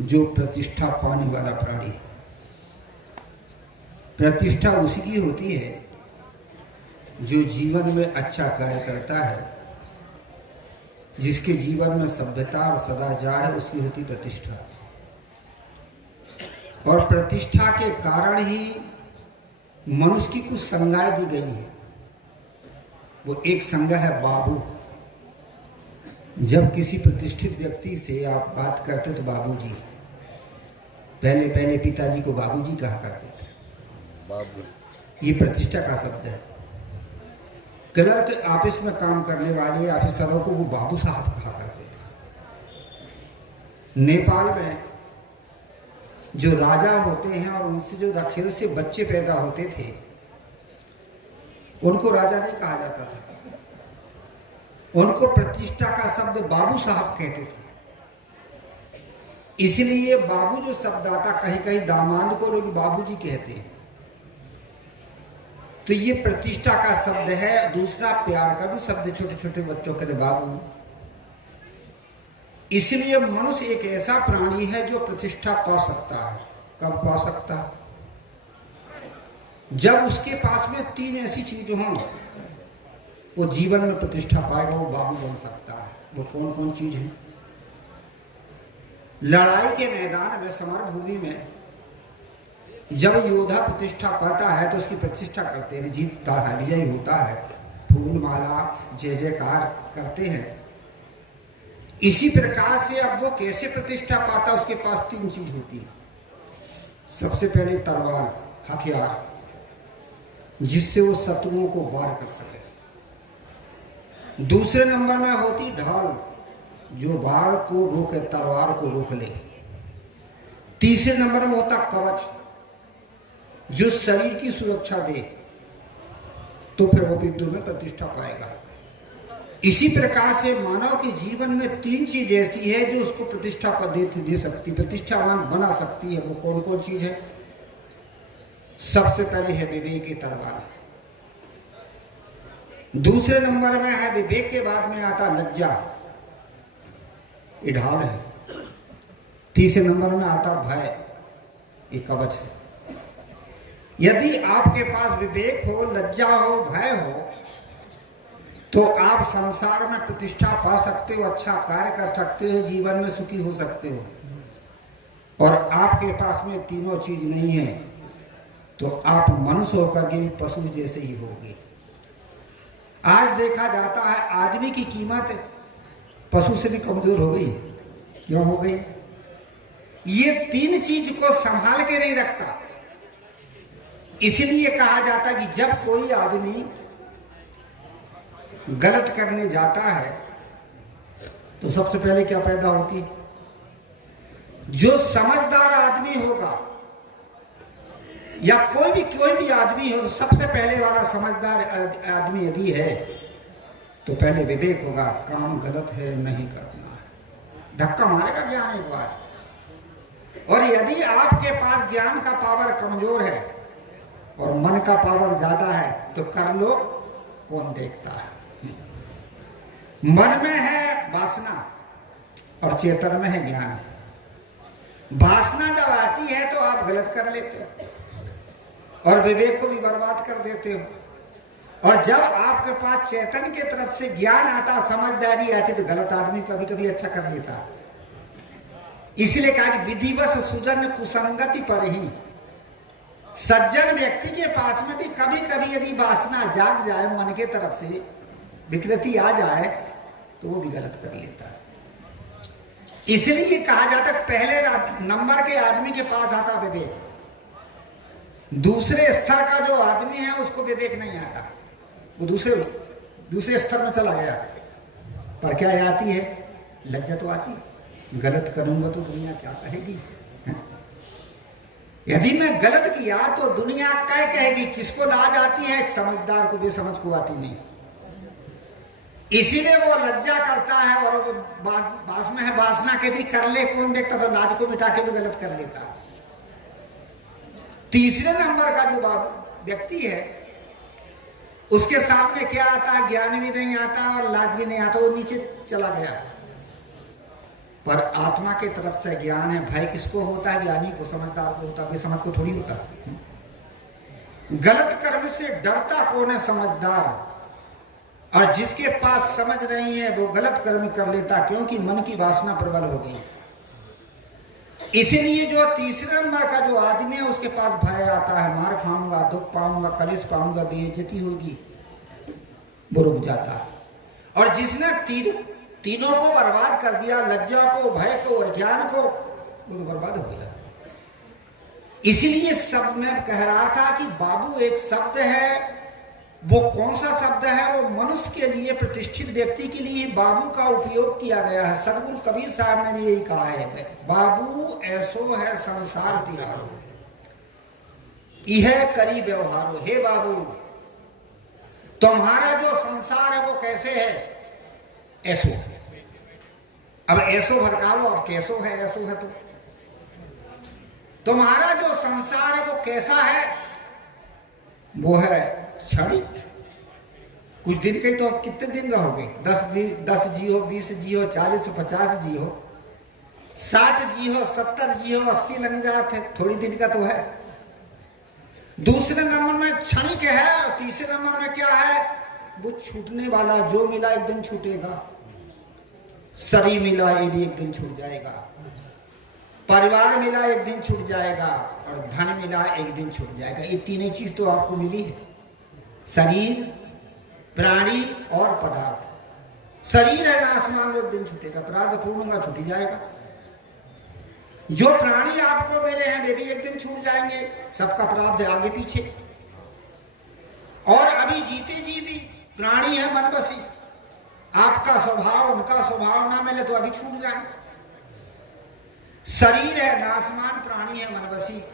जो प्रतिष्ठा पाने वाला प्राणी। प्रतिष्ठा उसी की होती है जो जीवन में अच्छा कार्य करता है, जिसके जीवन में सभ्यता और सदाचार है, उसकी होती प्रतिष्ठा। और प्रतिष्ठा के कारण ही मनुष्य की कुछ संज्ञाएं दी गई है। वो एक संज्ञा है बाबू। जब किसी प्रतिष्ठित व्यक्ति से आप बात करते तो बाबूजी, पहले पहले पिताजी को बाबूजी कहा करते थे। बाबू ये प्रतिष्ठा का शब्द है। क्लर्क ऑफिस में काम करने वाले ऑफिसरों को वो बाबू साहब कहा करते थे। नेपाल में जो राजा होते हैं और उनसे जो रखेल से बच्चे पैदा होते थे, उनको राजा नहीं कहा जाता था, उनको प्रतिष्ठा का शब्द बाबू साहब कहते थे। इसलिए बाबू जो शब्द आता, कहीं कहीं दामाद को लोग बाबूजी कहते हैं, तो ये प्रतिष्ठा का शब्द है। दूसरा प्यार का भी शब्द, छोटे छोटे बच्चों के बाबू। इसलिए मनुष्य एक ऐसा प्राणी है जो प्रतिष्ठा पा सकता है। कब पा सकता है? जब उसके पास में तीन ऐसी चीज हों, वो जीवन में प्रतिष्ठा पाएगा, वो बाबू बन सकता है। वो कौन कौन चीज है? लड़ाई के मैदान में, समरभूमि में जब योद्धा प्रतिष्ठा पाता है तो उसकी प्रतिष्ठा करते हैं, जीतता है, विजयी होता है, फूल माला जय जयकार करते हैं। इसी प्रकार से अब वो कैसे प्रतिष्ठा पाता, उसके पास तीन चीज होती है। सबसे पहले तलवार, हथियार, जिससे वो शत्रुओं को वार कर सके। दूसरे नंबर में होती ढाल, जो वार को रोके, तलवार को रोक ले। तीसरे नंबर में होता कवच, जो शरीर की सुरक्षा दे। तो फिर वो विद्रोह में प्रतिष्ठा पाएगा। इसी प्रकार से मानव के जीवन में तीन चीज ऐसी है जो उसको प्रतिष्ठा पर दे सकती, प्रतिष्ठावान बना सकती है। वो कौन कौन चीज है? सबसे पहले है विवेक की तलवार, दूसरे नंबर में है विवेक के बाद में आता लज्जा, ये ढाल है। तीसरे नंबर में आता भय, ये कवच है। यदि आपके पास विवेक हो, लज्जा हो, भय हो, तो आप संसार में प्रतिष्ठा पा सकते हो, अच्छा कार्य कर सकते हो, जीवन में सुखी हो सकते हो। और आपके पास में तीनों चीज नहीं है तो आप मनुष्य होकर के पशु जैसे ही होगे। आज देखा जाता है आदमी की कीमत पशु से भी कमजोर हो गई। क्यों हो गई? ये तीन चीज को संभाल के नहीं रखता। इसलिए कहा जाता कि जब कोई आदमी गलत करने जाता है तो सबसे पहले क्या पैदा होती? जो समझदार आदमी होगा या कोई भी आदमी हो, तो सबसे पहले वाला समझदार आदमी यदि है तो पहले विवेक होगा, काम गलत है नहीं करना है, धक्का मारेगा ज्ञान एक बार। और यदि आपके पास ज्ञान का पावर कमजोर है और मन का पावर ज्यादा है तो कर लो, कौन देखता है। मन में है वासना और चेतन में है ज्ञान। वासना जब आती है तो आप गलत कर लेते हो और विवेक को भी बर्बाद कर देते हो। और जब आपके पास चेतन के तरफ से ज्ञान आता, समझदारी आती, तो गलत आदमी कभी कभी अच्छा कर लेता। इसलिए कहा कि विधिवश सुजन कुसंगति पर ही, सज्जन व्यक्ति के पास में भी कभी कभी यदि वासना जाग जाए, मन के तरफ से विकृति आ जाए, तो वो भी गलत कर लेता है। इसलिए कहा जाता है पहले नंबर के आदमी के पास आता विवेक, दूसरे स्तर का जो आदमी है उसको विवेक नहीं आता, वो दूसरे स्तर में चला गया। पर क्या आती है? लज्जा तो आती। गलत करूंगा तो दुनिया क्या कहेगी? यदि मैं गलत किया तो दुनिया क्या कहेगी? किसको लाज आती है? समझदार को भी समझ को आती नहीं। इसीलिए वो लज्जा करता है और बास में है वासना, कहती कर ले, कौन देखता, तो लाज को मिटा के भी गलत कर लेता। तीसरे नंबर का जो व्यक्ति है उसके सामने क्या आता है? ज्ञान भी नहीं आता और लाज भी नहीं आता, वो नीचे चला गया। पर आत्मा के तरफ से ज्ञान है। भय किसको होता है? ज्ञानी को, समझदार को होता है, बेसमझ को थोड़ी होता है। गलत कर्म से डरता कौन है? समझदार। और जिसके पास समझ नहीं है वो गलत कर्म कर लेता, क्योंकि मन की वासना प्रबल हो गई। इसीलिए जो तीसरे नंबर का जो आदमी है उसके पास भय आता है, मार खाऊंगा, दुख पाऊंगा, कलेश पाऊंगा, बेइज्जती होगी, वो रुक जाता है। और जिसने तीनों को बर्बाद कर दिया, लज्जा को, भय को और ज्ञान को, वो तो बर्बाद हो गया। इसीलिए सब में कह रहा था कि बाबू एक शब्द है, वो कौन सा शब्द है? वो मनुष्य के लिए, प्रतिष्ठित व्यक्ति के लिए बाबू का उपयोग किया गया है। सदगुरु कबीर साहब ने भी यही कहा है, बाबू ऐसो है संसार तिहारो, यह करी व्यवहारो। हे बाबू, तुम्हारा जो संसार है वो कैसे है? ऐसो है। अब ऐसो भड़काओ, अब कैसो है? ऐसो है तो तुम्हारा जो संसार है वो कैसा है? वो है क्षणिक, कुछ दिन के ही तो आप कितने दिन रहोगे? 10 जी हो, 20 जी हो, 40 50 जी हो, 60 जी हो, 70 जी हो, 80 लग जाते हैं, थोड़ी दिन का तो है। दूसरे नंबर में क्षणिक है, और तीसरे नंबर में क्या है? वो छूटने वाला, जो मिला एक दिन छूटेगा। शरीर मिला ये भी एक दिन छूट जाएगा, परिवार मिला एक दिन छूट जाएगा, और धन मिला एक दिन छूट जाएगा। ये तीनों चीज तो आपको मिली है, शरीर, प्राणी और पदार्थ। शरीर है ना, आसमान में एक दिन छूटेगा, प्रारब्ध पूर्ण होगा, छूट जाएगा। जो प्राणी आपको मिले हैं वे भी एक दिन छूट जाएंगे, सबका प्रारब्ध आगे पीछे। और अभी जीते जी भी प्राणी है मनवसी, आपका स्वभाव उनका स्वभाव ना मिले तो अभी छूट जाए। शरीर है नासमान, प्राणी है मनवसी।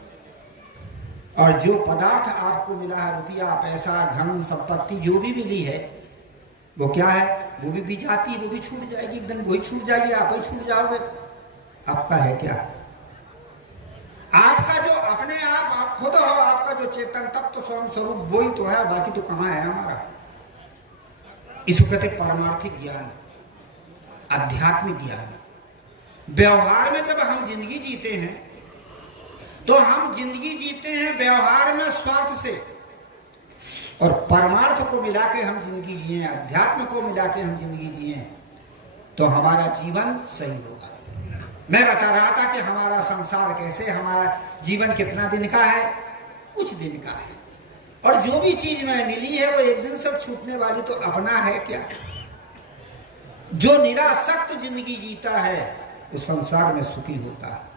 और जो पदार्थ आपको मिला है, रुपया, पैसा, धन, संपत्ति जो भी मिली है, वो क्या है? वो भी जाती है, वो भी छूट जाएगी एक दिन, वही छूट जाएगी, आप ही छूट जाओगे। आपका है क्या? आपका जो अपने आप खुद हो, आपका जो चेतन तत्व स्वयं स्वरूप वही तो है, बाकी तो कहां है हमारा? इसको कहते पारमार्थिक ज्ञान, आध्यात्मिक ज्ञान। व्यवहार में जब हम जिंदगी जीते हैं तो हम जिंदगी जीते हैं व्यवहार में स्वार्थ से, और परमार्थ को मिला के हम जिंदगी जिए, अध्यात्म को मिला के हम जिंदगी जिए, तो हमारा जीवन सही होगा। मैं बता रहा था कि हमारा संसार कैसे, हमारा जीवन कितना दिन का है? कुछ दिन का है। और जो भी चीज में मिली है वो एक दिन सब छूटने वाली, तो अपना है क्या? जो निरासक्त जिंदगी जीता है वो संसार में सुखी होता है।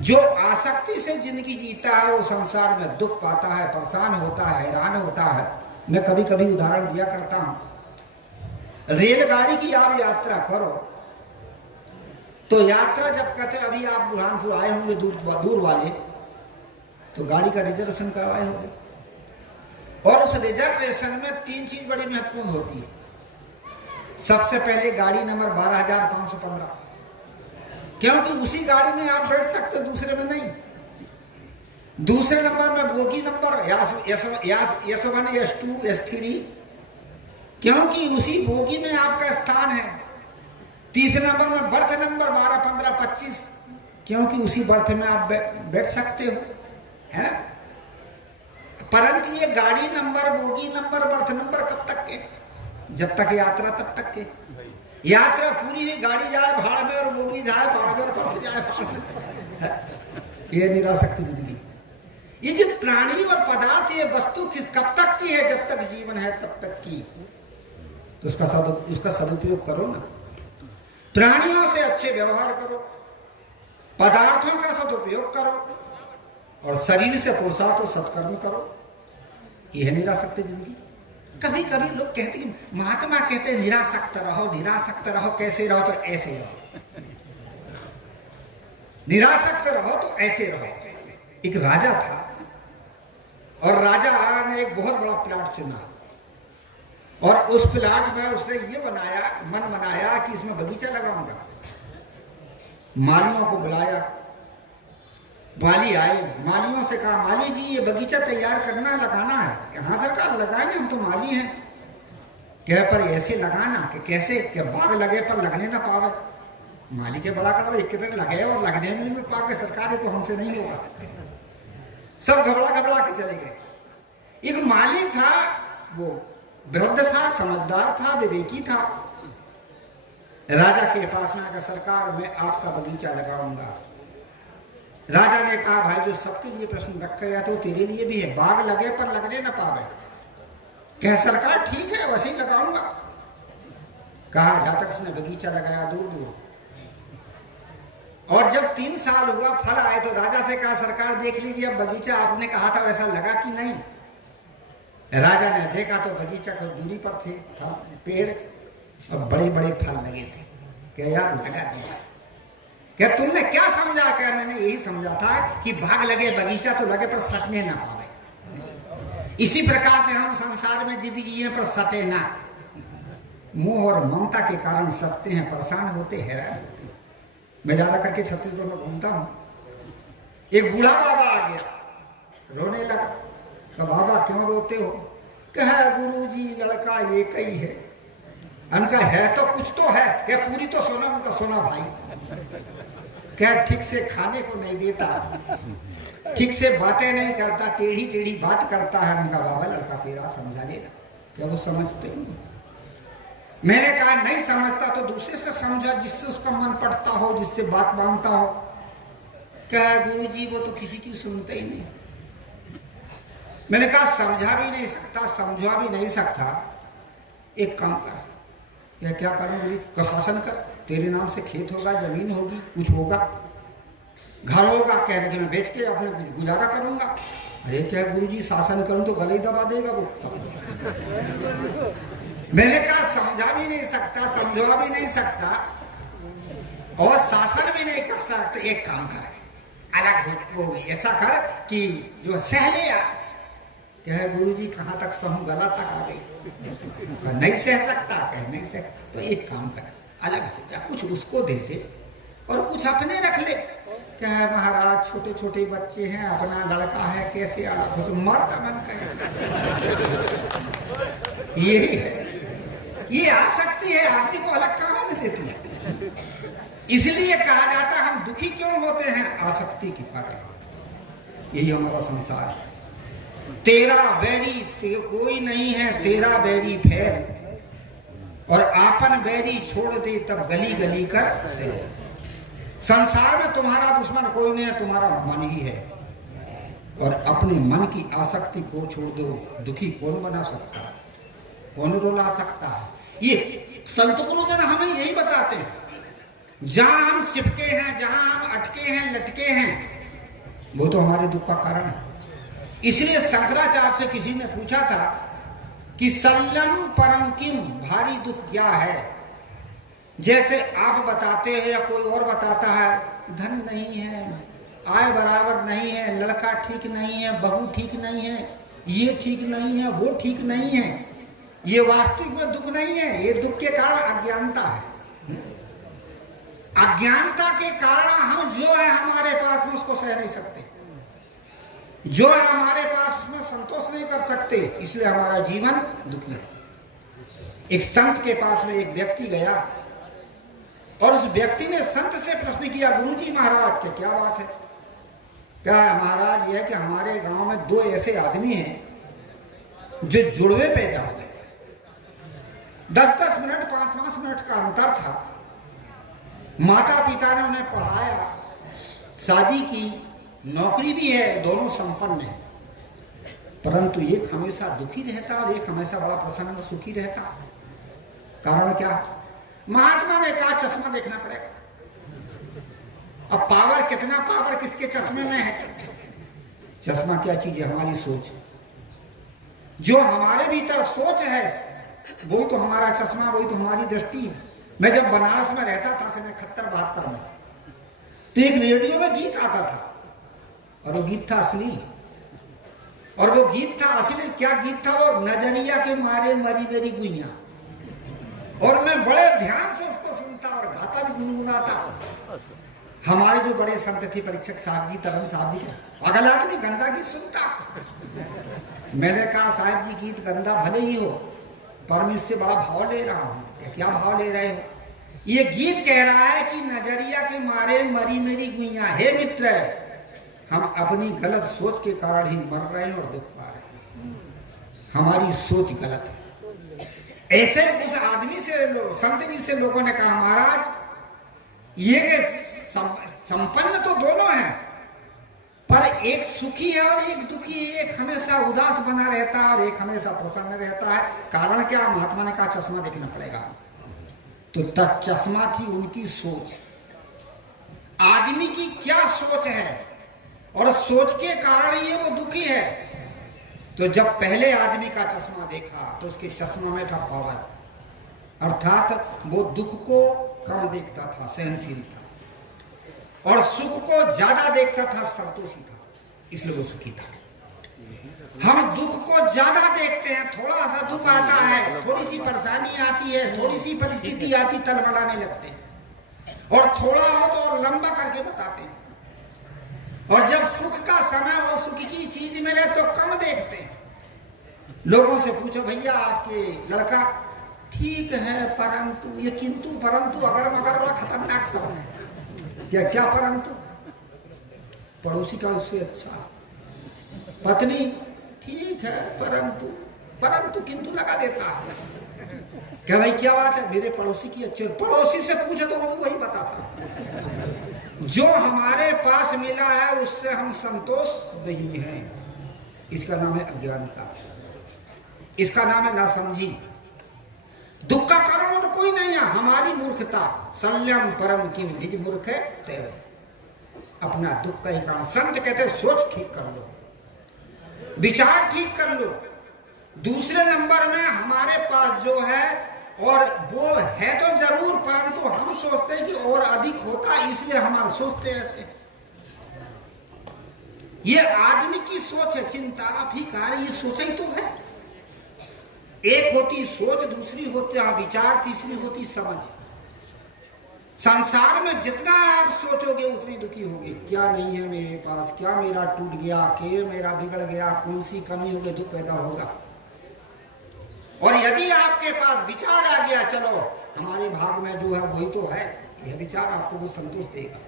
जो आसक्ति से जिंदगी जीता है वो संसार में दुख पाता है, परेशान होता है, हैरान होता है। मैं कभी कभी उदाहरण दिया करता हूं, रेलगाड़ी की आप यात्रा करो तो यात्रा जब कहते अभी आप बुरहानपुर आए होंगे दूर वाले, तो गाड़ी का रिजर्वेशन करवाए होंगे, और उस रिजर्वेशन में 3 चीज बड़ी महत्वपूर्ण होती है। सबसे पहले गाड़ी नंबर 12,515, क्योंकि उसी गाड़ी में आप बैठ सकते हो, दूसरे में नहीं। दूसरे नंबर में bogie number S1, S2, S3, क्योंकि उसी बोगी में आपका स्थान है। तीसरे नंबर में बर्थ नंबर 12, 15, 25, क्योंकि उसी बर्थ में आप बैठ सकते हो, है। परंतु ये गाड़ी number, bogie number, birth number कब तक के? जब तक यात्रा तब तक के। यात्रा पूरी हुई, गाड़ी जाए भाड़ में और बोगी जाए भाड़ में और बर्थ जाए भाड़ में। ये निरासक्त जिंदगी। ये जो प्राणी और पदार्थ, ये वस्तु कब तक की है? जब तक जीवन है तब तक की। तो उसका सदुपयोग करो ना। प्राणियों से अच्छे व्यवहार करो, पदार्थों का सदुपयोग करो, और शरीर से पुरुषार्थ और सत्कर्म करो। यह है निरासक्त जिंदगी। कभी कभी लोग कहते हैं, महात्मा कहते हैं निरासक्त रहो, निरासक्त रहो। कैसे रहो? तो ऐसे रहो। निरासक्त रहो तो ऐसे रहो। एक राजा था, और राजा ने एक बहुत बड़ा प्लाट चुना, और उस प्लाट में उसने ये मन बनाया कि इसमें बगीचा लगाऊंगा। मालियों को बुलाया, माली आए, मालियों से कहा, माली जी ये बगीचा तैयार करना है, लगाना है। हाँ सरकार लगाएंगे, हम तो माली हैं। कह पर ऐसे लगाना कि कैसे कि बाग लगे पर लगने ना पावे। मालिक के बड़ा कड़ा कितने लगे और लगने में पाक सरकार है तो हमसे नहीं होगा। सब घबरा घबरा के चले गए। एक माली था, वो वृद्ध था, समझदार था, विवेकी था। राजा के पास में आकर सरकार मैं आपका बगीचा लगाऊंगा। राजा ने कहा भाई जो सबके लिए प्रश्न रखा गया तो तेरे लिए भी है, बाग लगे पर लगने न पावे। कह सरकार ठीक है वैसे ही लगाऊंगा। कहा जहां तक उसने बगीचा लगाया दूर दूर। और जब 3 साल हुआ फल आए तो राजा से कहा सरकार देख लीजिए अब बगीचा आपने कहा था वैसा लगा कि नहीं। राजा ने देखा तो बगीचा कुछ दूरी पर थे पेड़ और बड़े बड़े फल लगे थे। क्या यार लगा दिया। क्या तुमने क्या समझा? क्या मैंने यही समझा था कि भाग लगे बगीचा तो लगे पर सटने ना पावे। इसी प्रकार से हम संसार में जिंदगी है पर सटे ना। मोह और ममता के कारण सटते हैं, परेशान होते, हैरान होते। मैं ज्यादा करके छत्तीसगढ़ में घूमता हूं। एक बूढ़ा बाबा आ गया, रोने लगा। तो बाबा क्यों रोते हो? कहा गुरुजी लड़का एक ही है। उनका है तो कुछ तो है, क्या पूरी तो सोना उनका सोना भाई। क्या ठीक से खाने को नहीं देता, ठीक से बातें नहीं करता, टेढ़ी टेढ़ी बात करता है। उनका बाबा लड़का तेरा समझा लेना। क्या वो समझते नहीं? मैंने कहा नहीं समझता तो दूसरे से समझा जिससे उसका मन पड़ता हो, जिससे बात मानता हो। क्या गुरुजी वो तो किसी की सुनते ही नहीं। मैंने कहा समझा भी नहीं सकता, समझा भी नहीं सकता, एक काम कर। क्या करूं गुरु? प्रशासन कर, तेरे नाम से खेत होगा, जमीन होगी, कुछ होगा, घर होगा, कहने के मैं बेच के अपने गुजारा करूंगा। अरे क्या गुरुजी शासन करूं तो गले ही दबा देगा वो। मैंने कहा समझा भी नहीं सकता, समझा भी नहीं सकता और शासन भी नहीं कर सकते। एक काम कर, अलग हो ऐसा कर कि जो सह ले। क्या है गुरुजी कहाँ तक सहूं? गला तक आ गई। नहीं सह सकता, कह नहीं सह। तो एक काम कर, अलग हो जा, कुछ उसको दे दे और कुछ अपने रख ले। क्या है महाराज छोटे छोटे बच्चे हैं, अपना लड़का है, कैसे अलग हो? तो मर्द मन कर ये आ सकती है, आदमी को अलग कहाँ होने देती है। इसलिए कहा जाता है हम दुखी क्यों होते हैं? आसक्ति की कारण। यही हमारा संसार है। तेरा बैरी कोई नहीं है, तेरा बैरी फैल और आपन बैरी छोड़ दे तब गली गली कर से। संसार में तुम्हारा दुश्मन कोई नहीं है, तुम्हारा मन ही है। और अपने मन की आसक्ति को छोड़ दो। दुखी कौन बना सकता है? कौन रुला सकता है? ये संत गुरुजन हमें यही बताते हैं। जहां हम चिपके हैं, जहां हम अटके हैं, लटके हैं, वो तो हमारे दुख का कारण है। इसलिए शंकराचार्य से किसी ने पूछा था कि सल्लम परम किम, भारी दुख क्या है? जैसे आप बताते हैं या कोई और बताता है, धन नहीं है, आय बराबर नहीं है, लड़का ठीक नहीं है, बहू ठीक नहीं है, ये ठीक नहीं है, वो ठीक नहीं है। ये वास्तविक में दुख नहीं है, ये दुख के कारण अज्ञानता है। अज्ञानता के कारण हम जो है हमारे पास में उसको सह नहीं सकते, जो है हमारे पास उसमें संतोष नहीं कर सकते, इसलिए हमारा जीवन दुखी है। एक संत के पास में एक व्यक्ति गया और उस व्यक्ति ने संत से प्रश्न किया, गुरुजी महाराज के क्या बात है? क्या है महाराज? यह है कि हमारे गांव में 2 ऐसे आदमी हैं जो जुड़वे पैदा हो गए थे। 10-10 मिनट 5-5 मिनट का अंतर था। माता पिता ने उन्हें पढ़ाया, शादी की, नौकरी भी है, दोनों संपन्न है, परंतु एक हमेशा दुखी रहता और एक हमेशा बड़ा प्रसन्न सुखी रहता। कारण क्या? महात्मा ने कहा चश्मा देखना पड़ेगा। अब पावर, कितना पावर किसके चश्मे में है? चश्मा क्या चीज है? हमारी सोच। जो हमारे भीतर सोच है वही तो हमारा चश्मा, वही तो हमारी दृष्टि है। मैं जब बनारस में रहता था 71-72 में, तो एक रेडियो में गीत आता था और वो गीत था अश्लील। और वो गीत था अश्लील। क्या गीत था वो? नजरिया के मारे मरी मेरी गुइया। और मैं बड़े ध्यान से उसको सुनता और गाता भी, गुनगुनाता। हमारे जो बड़े संत थे, परीक्षक साहब जी, तरन साहब जी, अगला आदमी गंदा गीत सुनता। मैंने कहा साहब जी गीत गंदा भले ही हो, पर मैं इससे बड़ा भाव ले रहा हूं। क्या भाव ले रहे हो? ये गीत कह रहा है कि नजरिया के मारे मरी मेरी गुइया। हे मित्र, हम अपनी गलत सोच के कारण ही मर रहे हैं और दुख पा रहे हैं। हमारी सोच गलत है। ऐसे उस आदमी से, संत जी से लोगों ने कहा, महाराज ये संपन्न तो दोनों हैं, पर एक सुखी है और एक दुखी है। एक हमेशा उदास बना रहता है और एक हमेशा प्रसन्न रहता है। कारण क्या? महात्मा ने कहा चश्मा देखना पड़ेगा। तो चश्मा थी उनकी सोच। आदमी की क्या सोच है और सोच के कारण ये वो दुखी है। तो जब पहले आदमी का चश्मा देखा तो उसके चश्मा में था पावर, अर्थात वो दुख को कम देखता था, सहनशील था, और सुख को ज्यादा देखता था, संतोषी था, इसलिए वो सुखी था। हम दुख को ज्यादा देखते हैं। थोड़ा सा दुख आता है, थोड़ी सी परेशानी आती है, थोड़ी सी परिस्थिति आती, टलमलाने लगते हैं, और थोड़ा हो तो और लंबा करके बताते हैं। और जब सुख का समय हो, सुख की चीज मिले तो कम देखते हैं। लोगों से पूछो, भैया आपके लड़का ठीक है, परंतु ये किंतु परंतु अगर मगर बड़ा खतरनाक शब्द है। क्या क्या परंतु? पड़ोसी का उससे अच्छा, पत्नी ठीक है, परंतु परंतु किंतु लगा देता है। क्या भाई क्या बात है? मेरे पड़ोसी की अच्छी। पड़ोसी से पूछे तो वो भी वही बताता। जो हमारे पास मिला है उससे हम संतोष नहीं है। इसका नाम है अज्ञानता, इसका नाम है नासमझी। दुख का कारण तो कोई नहीं है, हमारी मूर्खता। सल्यम परम किम निज मूर्ख है तेरे। अपना दुख का ही कारण। संत कहते सोच ठीक कर लो, विचार ठीक कर लो। दूसरे नंबर में हमारे पास जो है, और वो है तो जरूर, परंतु हम सोचते हैं कि और अधिक होता, इसलिए हम सोचते रहते हैं। ये आदमी की सोच है। चिंता अभिकार, ये सोच ही तो है। एक होती सोच, दूसरी होती विचार, तीसरी होती समझ। संसार में जितना आप सोचोगे उतनी दुखी होगे। क्या नहीं है मेरे पास, क्या मेरा टूट गया, क्या मेरा बिगड़ गया, कौन सी कमी होगी, दुख पैदा होगा। और यदि आपके पास विचार आ गया, चलो हमारे भाग में जो है वही तो है, यह विचार आपको वो संतोष देगा।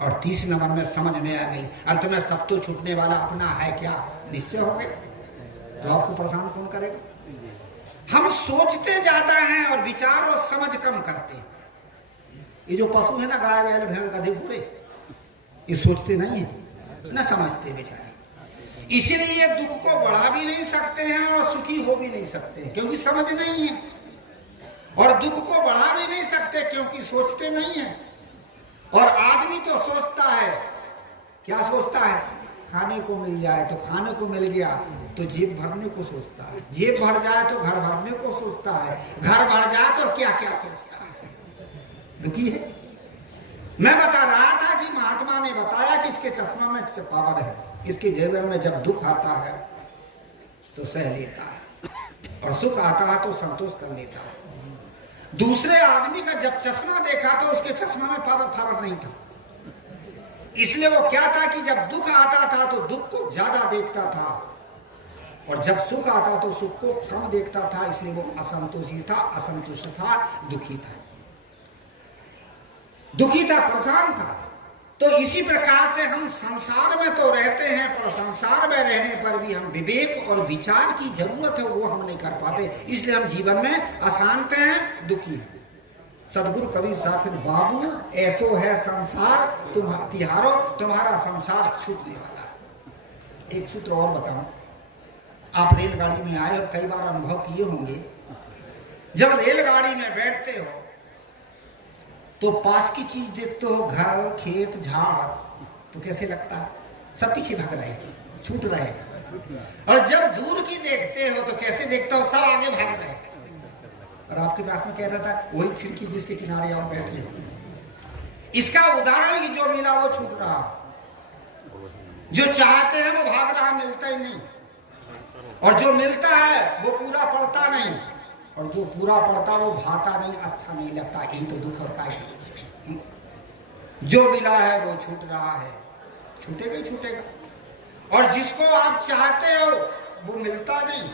और तीसरे नंबर में समझ में आ गई, अंत में सब तो छूटने वाला अपना है क्या निश्चय हो गया, तो आपको परेशान कौन करेगा। हम सोचते ज्यादा हैं और विचार और समझ कम करते हैं। ये जो पशु है ना, गाय बैल भेड़ गधे घोड़े, ये सोचते नहीं है, न समझते बेचारे। इसीलिए दुख को बढ़ा भी नहीं सकते हैं और सुखी हो भी नहीं सकते, क्योंकि समझ नहीं है। और दुख को बढ़ा भी नहीं सकते क्योंकि सोचते नहीं है। और आदमी तो सोचता है, क्या सोचता है? खाने को मिल जाए तो खाने को मिल गया तो जेब भरने को सोचता है, जेब भर जाए तो घर भरने को सोचता है, घर भर जाए तो क्या क्या सोचता है। दुखी है। मैं बता रहा था कि महात्मा ने बताया कि इसके चश्मा में पावर है, इसके जेब में जब दुख आता है तो सह लेता है, और सुख आता है तो संतोष कर लेता है। दूसरे आदमी का जब चश्मा देखा तो उसके चश्मा में पावर नहीं था। इसलिए वो क्या था कि जब दुख आता था तो दुख को ज्यादा देखता था, और जब सुख आता तो सुख को कम देखता था। इसलिए वो असंतोषी था, असंतुष्ट था, दुखी था, परेशान था। तो इसी प्रकार से हम संसार में तो रहते हैं, पर संसार में रहने पर भी हम विवेक और विचार की जरूरत है, वो हम नहीं कर पाते। इसलिए हम जीवन में अशांत हैं, दुखी हैं। सदगुरु कबीर साहब, बाबू ऐसो है संसार, तुम तिहारो, तुम्हारा संसार छूटने वाला है। एक सूत्र और बताऊं। आप रेलगाड़ी में आए और कई बार अनुभव किए होंगे, जब रेलगाड़ी में बैठते हो तो पास की चीज देखते हो, घर, खेत, झाड़, तो कैसे लगता है? सब पीछे भाग रहे हैं, छूट रहे हैं। और जब दूर की देखते हो तो कैसे देखते हो? सब आगे भाग रहे हैं। और आपके पास में कह रहा था वही खिड़की जिसके किनारे आप बैठे हो। इसका उदाहरण ही जो मिला वो छूट रहा, जो चाहते हैं वो भाग रहा, मिलता ही नहीं। और जो मिलता है वो पूरा पड़ता नहीं, और जो पूरा पड़ता वो भाता नहीं, अच्छा नहीं लगता। यही तो दुख होता है। जो मिला है वो छूट रहा है, छूटेगा ही छूटेगा। और जिसको आप चाहते हो वो मिलता नहीं,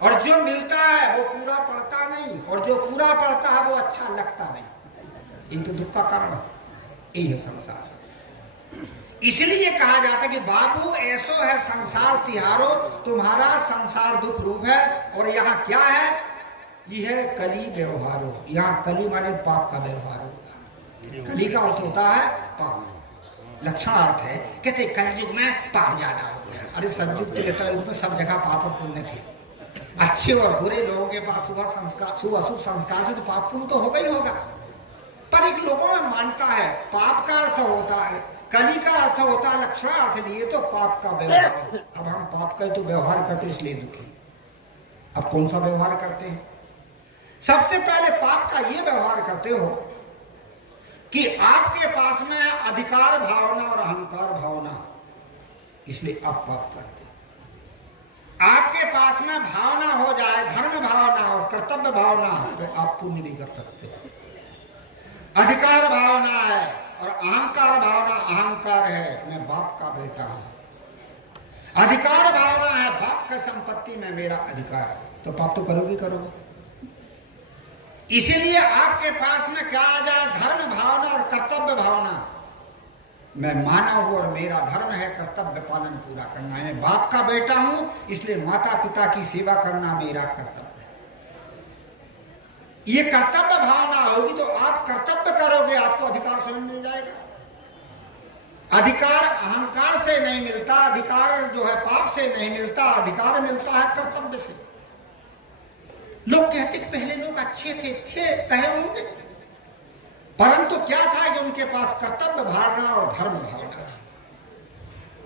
और जो मिलता है वो पूरा पड़ता नहीं, और जो पूरा पड़ता है वो अच्छा लगता नहीं। ये तो दुख का कारण है, यही है संसार। इसलिए कहा जाता है कि बाबू ऐसो है संसार तिहारो, तुम्हारा संसार दुख रूप है। और यहाँ क्या है, यह कली व्यवहारो। यहाँ कली माने पाप का व्यवहार होगा। कली का अर्थ होता है पाप, लक्षण अर्थ है। कहते कलयुग में पाप ज्यादा हो गया। अरे सतयुग त्रेता युग में सब जगह पाप और पुण्य थे। अच्छे और बुरे लोगों के पास शुभ संस्कार, शुभ अशुभ संस्कार थे, तो पाप पुण्य तो होगा ही होगा। पर एक लोगों में मानता है पाप का अर्थ होता है, कली का अर्थ होता है लक्षण अर्थ लिए तो पाप का व्यवहार। अब हम पाप का तो व्यवहार करते इसलिए दुखी। अब कौन सा व्यवहार करते हैं? सबसे पहले पाप का ये व्यवहार करते हो कि आपके पास में अधिकार भावना और अहंकार भावना, इसलिए आप पाप करते हो। आपके पास में भावना हो जाए, धर्म भावना और कर्तव्य भावना, तो आप पुण्य भी कर सकते हो। अधिकार भावना है और अहंकार भावना, अहंकार है मैं बाप का बेटा हूं। अधिकार भावना है बाप का संपत्ति में मेरा अधिकार है, तो पाप तो करोगे करोगे। इसीलिए आपके पास में क्या आ जाए, धर्म भावना और कर्तव्य भावना। मैं मानव हूं और मेरा धर्म है कर्तव्य पालन पूरा करना है। मैं बाप का बेटा हूं, इसलिए माता पिता की सेवा करना मेरा कर्तव्य है। ये कर्तव्य भावना होगी तो आप कर्तव्य करोगे, आपको अधिकार स्वयं मिल जाएगा। अधिकार अहंकार से नहीं मिलता, अधिकार जो है पाप से नहीं मिलता, अधिकार मिलता है कर्तव्य से। लोग कहते कि पहले लोग अच्छे थे कहे होंगे, परंतु क्या था कि उनके पास कर्तव्य भावना और धर्म भावना था।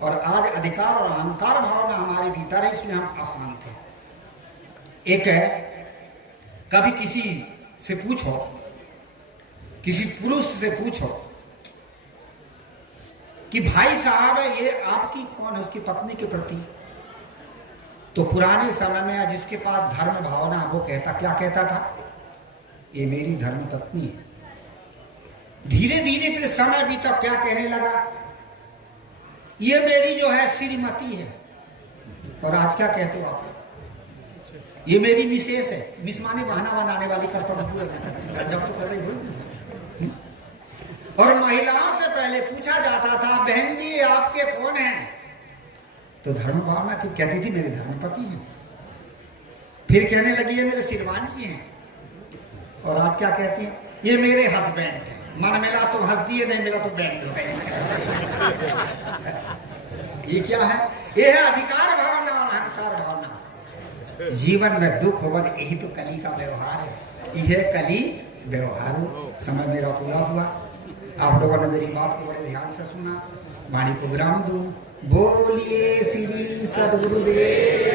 और आज अधिकार और अहंकार भावना हमारे भीतर है, इसलिए हम अशांत हैं। एक है, कभी किसी से पूछो, किसी पुरुष से पूछो कि भाई साहब ये आपकी कौन है, उसकी पत्नी के प्रति, तो पुराने समय में जिसके पास धर्म भावना वो कहता, क्या कहता था, ये मेरी धर्म पत्नी है। धीरे धीरे फिर समय बीता, क्या कहने लगा, ये मेरी जो है श्रीमती है। और आज क्या कहते हो आप, ये मेरी मिसेस है। मिस माने बहाना बनाने वाली कर्तव्य जब तो कहते भूल। और महिलाओं से पहले पूछा जाता था, बहन जी आपके कौन हैं, तो धर्म भावना थी, कहती थी मेरे धर्मपति हैं। फिर कहने लगी ये मेरे श्रीमान जी हैं। और आज क्या कहती हैं, ये मेरे हस्बैंड हैं। मन मिला तो हंस दिए, नहीं मिला तो बैंड हो गए। ये क्या है, ये है अधिकार भावना और अहंकार भावना। जीवन में दुख होगा, यही तो कली का व्यवहार है। यह कली व्यवहार। समय मेरा पूरा हुआ, आप लोगों ने मेरी बात को बड़े ध्यान से सुना। वाणी को विराम दूं। बोलिए श्री सद्गुरुदेव।